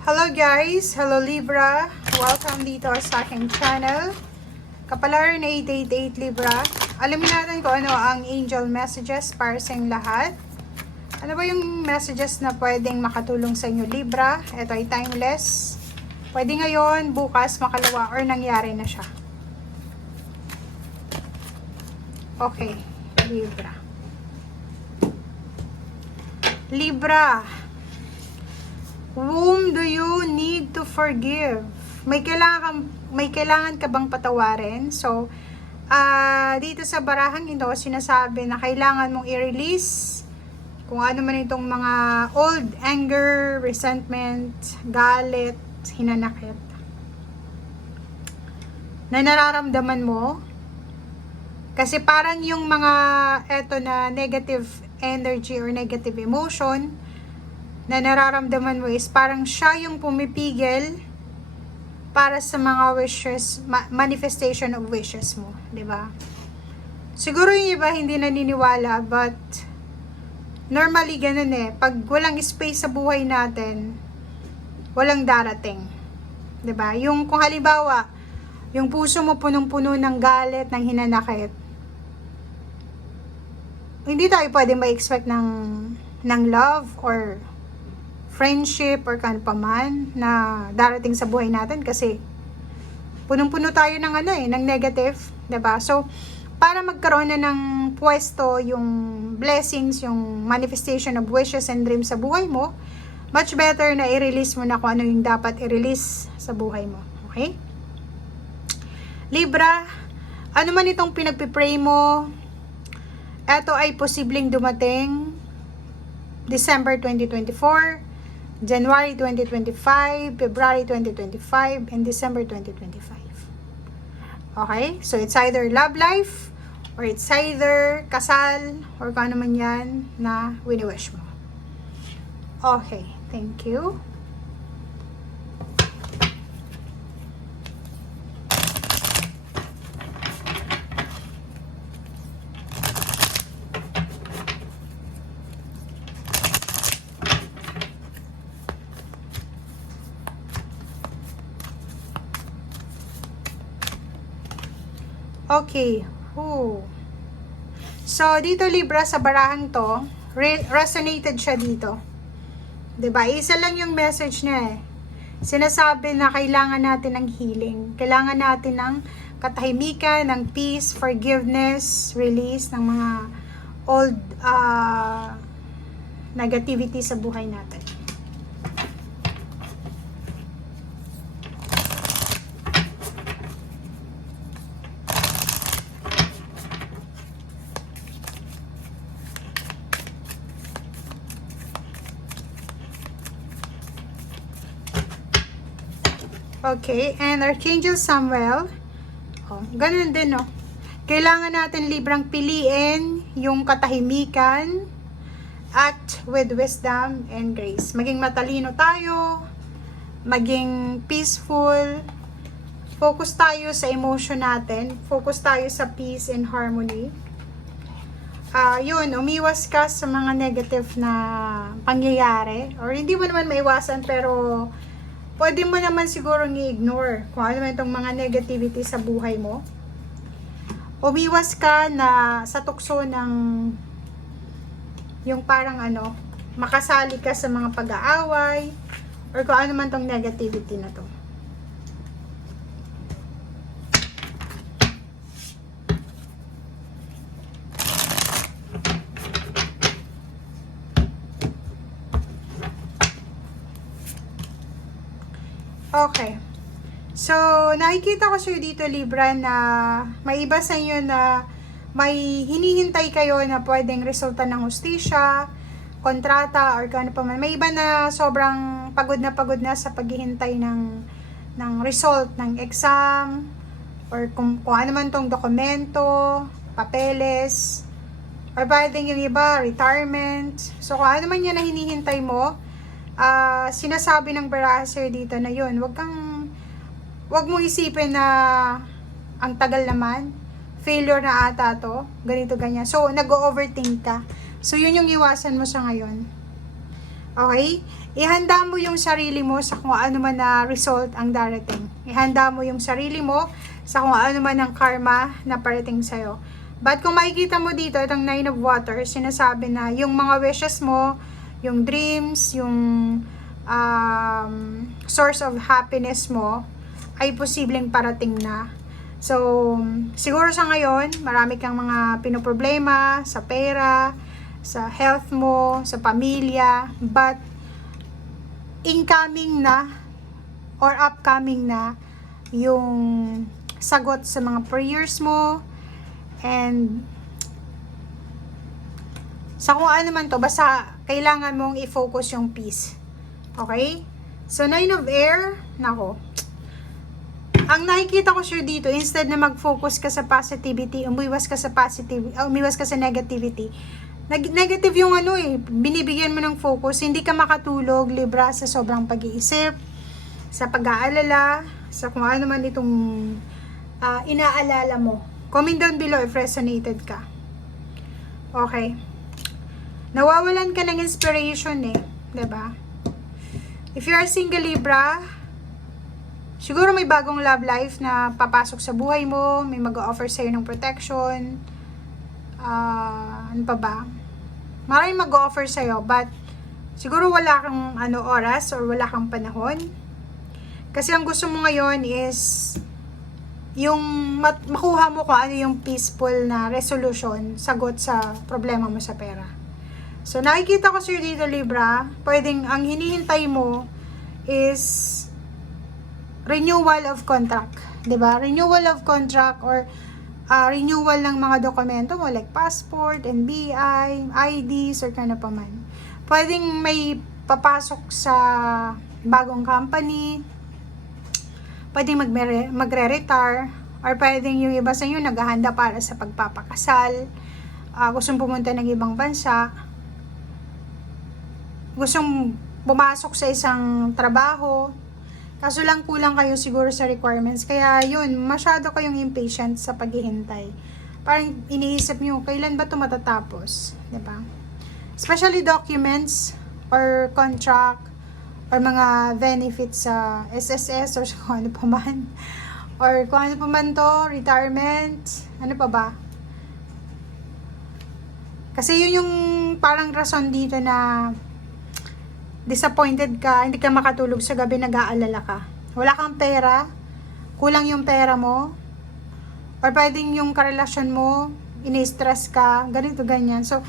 Hello guys! Hello Libra! Welcome dito sa aking channel. Kapalaran na 888 Libra. Alamin natin kung ano ang angel messages para sa inyong lahat. Ano ba yung messages na pwedeng makatulong sa inyo Libra? Ito ay timeless. Pwede ngayon, bukas, makalawa, or nangyari na siya. Okay, Libra. Libra. Whom do you need to forgive? May kailangan ka bang patawarin? So, dito sa barahang ito, sinasabi na kailangan mong i-release kung ano man itong mga old anger, resentment, galit, hinanakit na nararamdaman mo. Kasi parang yung mga eto na negative energy or negative emotion na nararamdaman mo is parang siya yung pumipigil para sa mga wishes, manifestation of wishes mo, di ba? Siguro yung iba hindi naniniwala, but normally ganun eh. Pag walang space sa buhay natin, walang darating. Di ba? Yung kung halimbawa, yung puso mo punong-puno ng galit, ng hinanakit, hindi tayo pwede ma-expect ng love or friendship or kano pa man na darating sa buhay natin kasi punong-puno tayo ng ng negative, 'di ba? So, para magkaroon na ng pwesto yung blessings, yung manifestation of wishes and dreams sa buhay mo, much better na i-release mo na kung ano yung dapat i-release sa buhay mo. Okay? Libra, ano man itong pinagpipray mo, ito ay posibleng dumating December 2024, January 2025, February 2025, and December 2025. Okay? So, it's either love life, or it's either kasal, or kung ano man yan na wini-wish mo. Okay. Thank you. Okay. So, dito Libra, sa barahang to, resonated siya dito. 'Di ba? Isa lang yung message niya eh. Sinasabi na kailangan natin ng healing. Kailangan natin ng katahimikan, ng peace, forgiveness, release ng mga old negativity sa buhay natin. Okay, and Archangel Samuel, ganun din, no? Kailangan natin Librang piliin yung katahimikan, act with wisdom and grace. Maging matalino tayo, maging peaceful, focus tayo sa emotion natin, focus tayo sa peace and harmony. Yun, umiwas ka sa mga negative na pangyayari, or hindi mo naman maiwasan, pero pwede mo naman siguro i-ignore kung ano man itong mga negativity sa buhay mo. Umiwas ka na sa tukso ng yung parang makasali ka sa mga pag-aaway or kung ano man itong negativity na to. Okay. So, nakikita ko sa'yo dito, Libra, na may iba sa inyo na may hinihintay kayo na pwedeng resulta ng hustisya, kontrata, or kano pa man. May iba na sobrang pagod na sa paghihintay ng result ng exam, or kung ano man tong dokumento, papeles, or pwedeng yung iba, retirement. So, kung ano man yan na hinihintay mo, sinasabi ng Baraser dito na yun, wag mo isipin na ang tagal naman, failure na ata to, ganito ganyan. So, nag-overthink ka. So, yun yung iwasan mo sa ngayon. Okay? Ihanda mo yung sarili mo sa kung ano man na result ang darating. Ihanda mo yung sarili mo sa kung ano man ang karma na parating sa'yo. But kung makikita mo dito, itong Nine of Water, sinasabi na yung mga wishes mo, yung dreams, yung source of happiness mo, ay posibleng parating na. So, siguro sa ngayon, marami kang mga pinoproblema sa pera, sa health mo, sa pamilya, but incoming na or upcoming na yung sagot sa mga prayers mo and sa kung ano man to, basta kailangan mong i-focus yung peace. Okay? So, Nine of Air, nako. Ang nakikita ko sure dito, instead na mag-focus ka sa positivity, umiwas ka sa negativity. Negative yung binibigyan mo ng focus, hindi ka makatulog, Libra, sa sobrang pag-iisip, sa pag-aalala, sa kung ano man itong inaalala mo. Comment down below if resonated ka. Okay. Nawawalan ka ng inspiration diba? If you are single, Libra, siguro may bagong love life na papasok sa buhay mo, may mag-offer sa'yo ng protection, ano pa ba? Maraming mag-offer sa'yo, but siguro wala kang oras or wala kang panahon. Kasi ang gusto mo ngayon is yung makuha mo kung ano yung peaceful na resolution, sagot sa problema mo sa pera. So, nakikita ko sir dito, Libra, pwedeng ang hinihintay mo is renewal of contract. Diba? Renewal of contract or renewal ng mga dokumento mo like passport, NBI, IDs, or kano pa man. Pwedeng may papasok sa bagong company, pwedeng magre-retire, or pwedeng yung iba sa inyo naghahanda para sa pagpapakasal, gustong pumunta ng ibang bansa, gustong pumasok sa isang trabaho, kaso lang kulang kayo siguro sa requirements. Kaya yun, masyado kayong impatient sa paghihintay. Parang iniisip nyo, kailan ba ito matatapos? Diba? Especially documents or contract or mga benefits sa SSS or kung ano pa man. Or kung ano pa man to, retirement, ano pa ba? Kasi yun yung parang rason dito na disappointed ka, hindi ka makatulog sa gabi, nag-aalala ka. Wala kang pera, kulang yung pera mo, or pwedeng yung karelasyon mo, ini-stress ka, ganito, ganyan. So,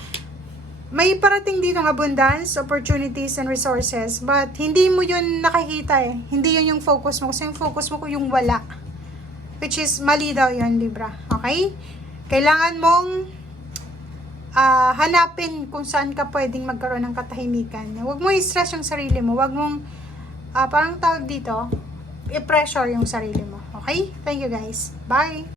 may parating dito ng abundance, opportunities, and resources, but hindi mo yun nakikita Hindi yun yung focus mo, kasi yung focus mo ko yung wala. Which is, mali daw yun, Libra. Okay? Kailangan mong hanapin kung saan ka pwedeng magkaroon ng katahimikan. Huwag mo i-stress yung sarili mo. Huwag mong, parang tawag dito, i-pressure yung sarili mo. Okay? Thank you guys. Bye!